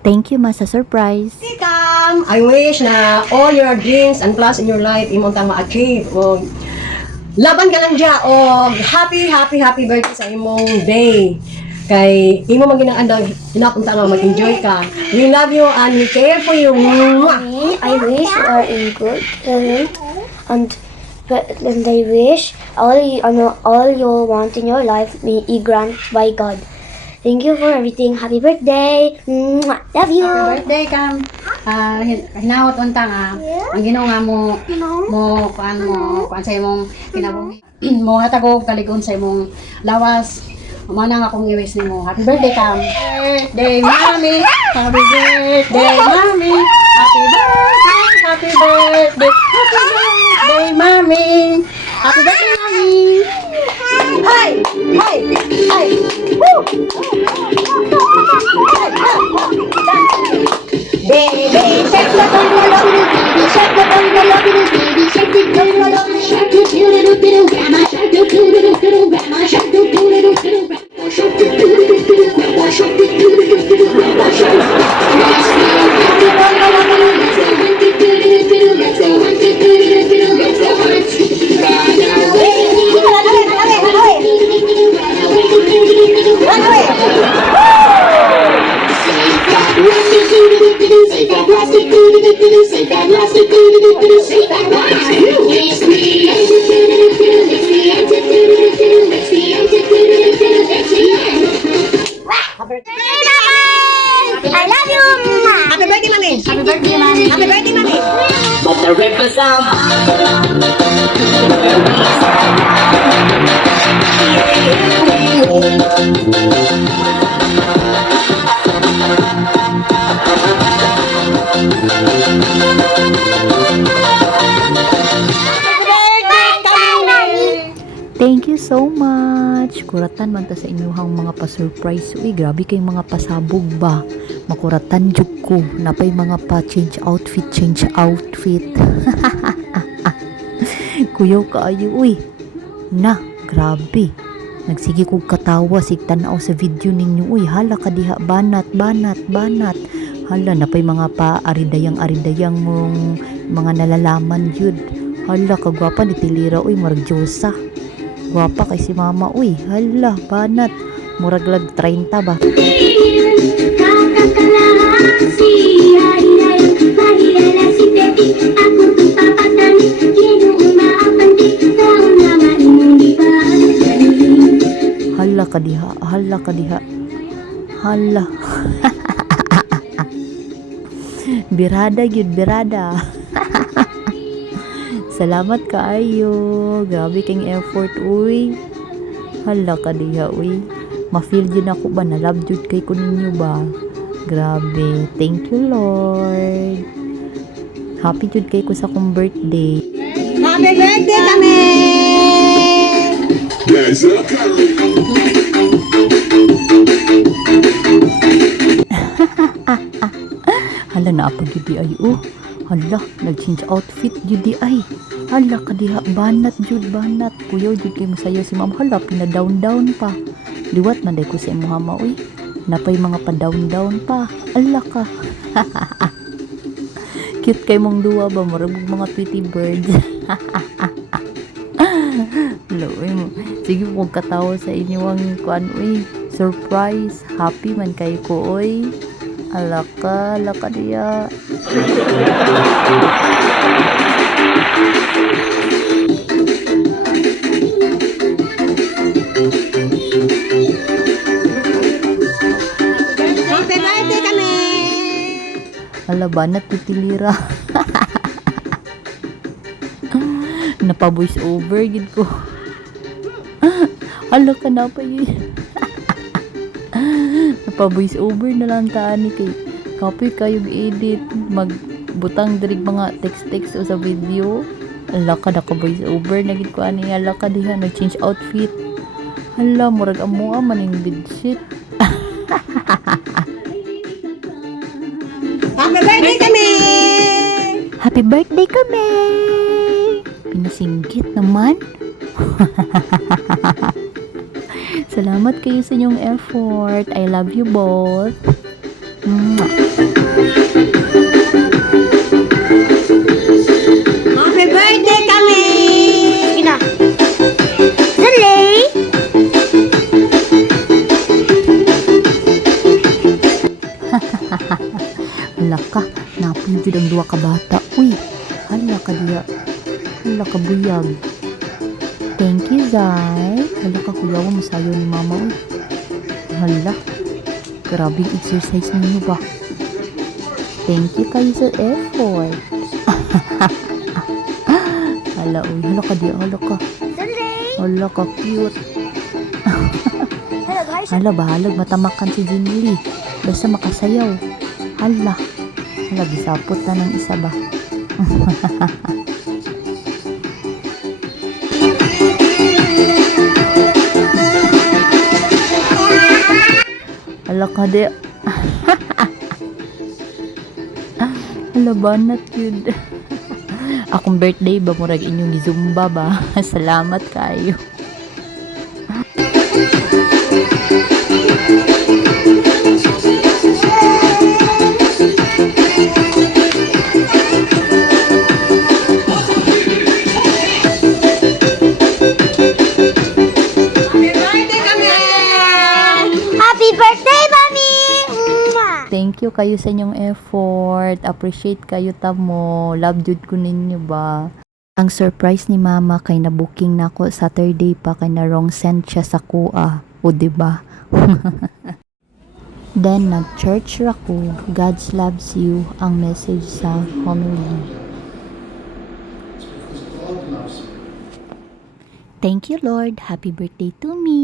Thank you, ma, sa surprise. Welcome! I wish na all your dreams and plans in your life imong tang ma-achieve. O, laban ka lang dya. O, happy birthday sa imong day. Kay imo man ginaandang hinapunta nga mag-enjoy ka. We love you and we care for you. Mwah! I wish you are in good health and I wish all you want in your life may be granted by God. Thank you for everything. Happy birthday. Mwah! Love you. Happy birthday Kam. Hinawat unta nga ang Ginoo nga mo kuan sa imong kinabuhi. Mo hatagog kaligon sa imong lawas. Mana nga akong i-wish nimo. Happy birthday Kam. Birthday mommy. Happy birthday mommy. Happy birthday. Happy birthday. Happy birthday mommy. Happy birthday mommy. Hey! Hey! Hey! Woo! Baby, shake the bum baby, shake the bum baby, shake the bum shake the doo grandma, shake the doo grandma, shake the doo grandma, shake the doo grandma, shake the doo grandma, shake I love you. Happy birthday, mami! Happy birthday mommy. Happy birthday, mami! But the ripple sound. Thank you so much. Kuratan man ta sa inyuhang mga pa-surprise. Uy, grabe kay mga pasabog ba. Makuratan jud ko. Napay mga pa-change outfit. Kuyaw kaayo, uy. Na, grabe. Nagsige kog katawa sig tan-aw sa video ninyo. Uy, hala ka diha, banat. Hala, napay mga pa-aridayang mong mga nalalaman jud. Hala, kagwapa ni Tilira, uy, marag Diyosa. Gwapa kay si mama, uy, hala, banat. Muraglag 30 ba? Hala kadiha. Hala. Birada yun, birada. Salamat kaayo. Grabe kang effort, uy. Hala ka diha, uy. Ma-feel din ako ba? Na-love jud kay ko ninyo ba? Grabe. Thank you, Lord. Happy jud kay ko sa kong birthday. Happy birthday kami! Hala na apag yun di ay, oh. Hala, nag-change outfit yun di ay. Hala ka diha, banat jud, banat. Kuyaw jud kay masayaw si ma'am. Hala, pina-down pa. Liwat man day ko sa imong hama, uy. Napay mga pa-down pa. Hala ka. Cute kay mong duwa ba? Marabog mga Tweety birds. Hala, uy mo. Sige po katawa sa inyo ang kuan, uy. Surprise. Happy man kayo ko, uy. Hala ka diya. Happy birthday kami! Hala, banat titilira. Napa-voice over, gid ko. Hala ka na pa yun. Napa-voice over na lang taan ni kay copy kayong edit. Magbutang dirig mga text o sa video. Hala ka, naka-voice over. Nagid ko ani, hala ka diha. Nag-change outfit. Hala, murag amo maning bedsheet. Happy birthday kami! Happy birthday kami! Pinasinggit naman. Salamat kayo sa inyong effort. I love you both. Mwah. Hala ka, napin jud ang duwa ka bata. Uy, hala ka diya. Hala ka buyag. Thank you, Zay. Hala ka kuya mo, masayo ni mama. Uy. Hala. Grabe yung exercise ninyo ba? Thank you kayo sa effort. Hala, uy. Hala ka diya. Hala ka. Hala ka, cute. Hala, bahalag matamakan si Jinli. Basta makasayaw. Hala. Hala, gisapot na ng isa ba? Hala ka di. Hala, banat yun. Akong birthday ba, murag inyong gizumba ba? Salamat kayo. Happy birthday, Mommy! Thank you kayo sa inyong effort. Appreciate kayo tamo. Love jud ko ninyo ba. Ang surprise ni mama kay na-booking na ako Saturday pa kay na wrong send siya sa kuha. O diba? Then nag-church ra ko. God loves you ang message sa homily. Thank you Lord. Happy birthday to me.